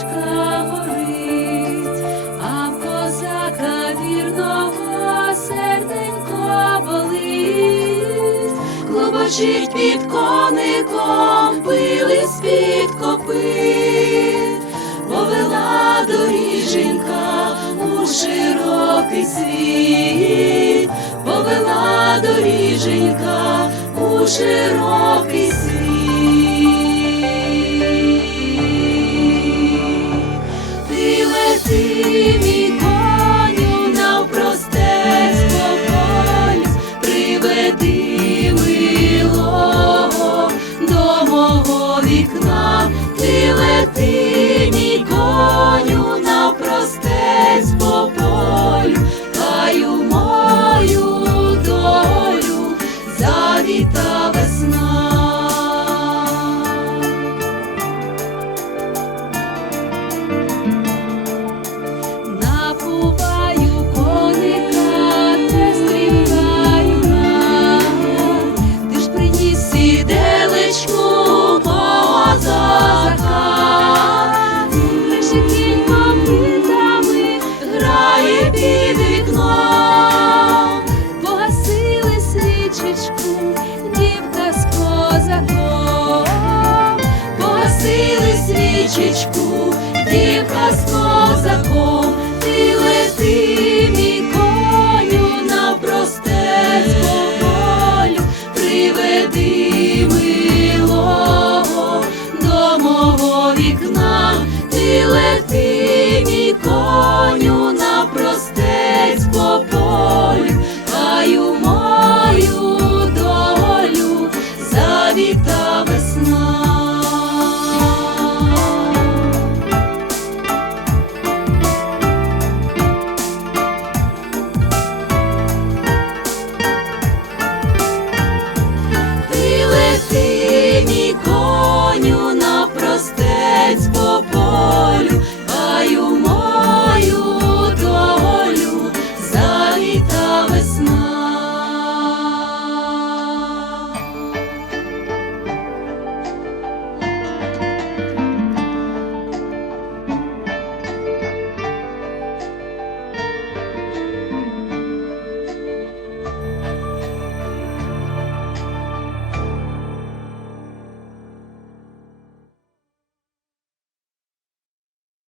свічка а в козака вірного серденько болить, клобочить під коником, пили з-під копит, повела доріженька у широкий світ, повела доріженька у широкий світ. Дівка з козаком. Погасили свічечку,